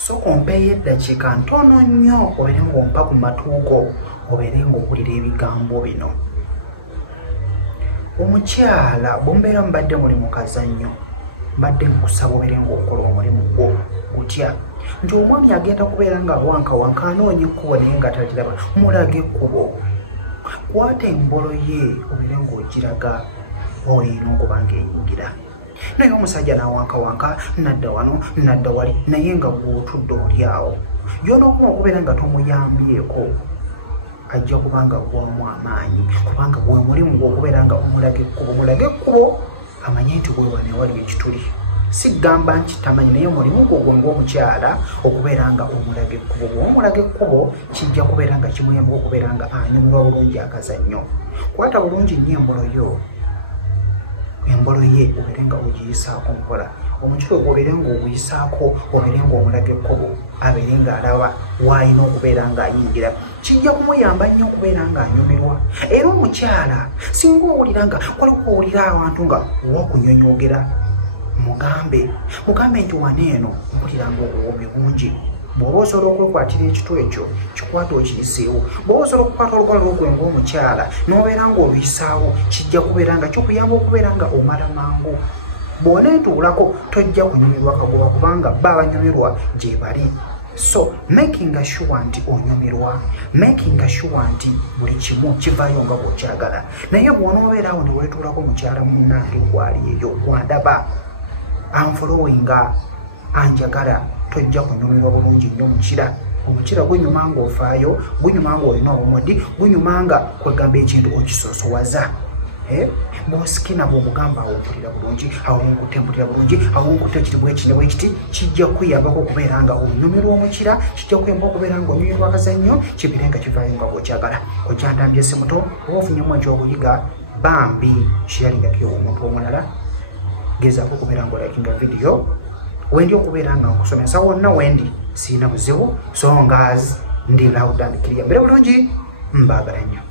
so kompeyo eddakiika ntono nnyo obeere ng'ompa ku matuugo obeere ng'owulira ebigambo bino. Omukyala bw'omubeera mubadde muli mu kazannyo mbadde nkusaba obeere ng'okola omulimu gwo gutya nti omwami agenda kubeera ng'awankawanka anoonya ekkubo naye nga taliraba mulaga ekkubo. Kwata embolo ye obeere ng'ogiraga olina okuba ng'eyingira. Naye omusajja n'awankawanka nadda wano nadda wali naye nga gw'otudde oli awo y'onookuma okubeera nga tomuyambyeko ajja kubanga gwamu amaanyi kubanga gwe mulimu gw'okubeera nga omulaga ekkubo amanye nti weewano ewali ekituli. Sigamba nti tamanyi naye mulimu gwo ng'omukyala okubeera nga omulaga ekkubo. Bw'omulaga ekkubo kijja kubeera nga kimuyamba okubeera nga anyumirwa bulungi akazannyo. Kwata bulungi nnyo embolo ye obeere nga ogiyisaako mpola. Omukiro obeere ng'oguyisaako obeere ng'omulaga ekkubo abeere ng'alaba w'alina okubeera ng'ayingira. Kijja kumuyamba nnyo okubeera ng'anyumirwa. Era omukyala singa owulira nga waliwo owulira abantu nga wakunyonyogera mugambe nti wano eno mpulira ng'obuwoomi bungi. Bw'oba osobola okwekwatira ekitu ekyo kikwata okiyiseewo. Bw'oba osobola okukwata olukwala lw'ogwe ng'omukyala n'obeera ng'oluyisaawo kijja kubeera nga kikuyamba okubeera nga omala mangu. Bw'oneentuulako tojja kunyumirwa kagoba kubanga bba abanyumirwa gye bali. So making sure nti onyumirwa, making sure nti buli kimu kivaayo nga bw'okyagala. Naye bw'onoobeera awo ne weetuulako mukyala munnange gwali eyo gwandaba anfolowinga anjagala tojja kunyumirwa bulungi nnyo mukira. Omukira gunyuma ng'ofaayo, gunyuma ng'olina obumudi, gunyuma nga kwegamba ekintu okisoosowaza. Bw'osikina bw'omugamba awo mpulira bulungi, awo nkutte mpulira bulungi, awo nkutte kiri bwekiti kijja kuyambako okubeera nga onyumirwa omukira, kijja kuyamba okubeera nga onyumirwa akazannyo kibeere nga kivaayo nga bw'okyagala. Ojjantambye si muto oba ofunyemu ekyobuyiga bambi kiralingako omuntu omulala. Gezaako okubeera ng'olakinga vidiyo wendi okubeera nga nkusomesa wonna wendi siina buzibu so ngazi ndi loud and clear. Mbere bulungi mbaagala nnyo.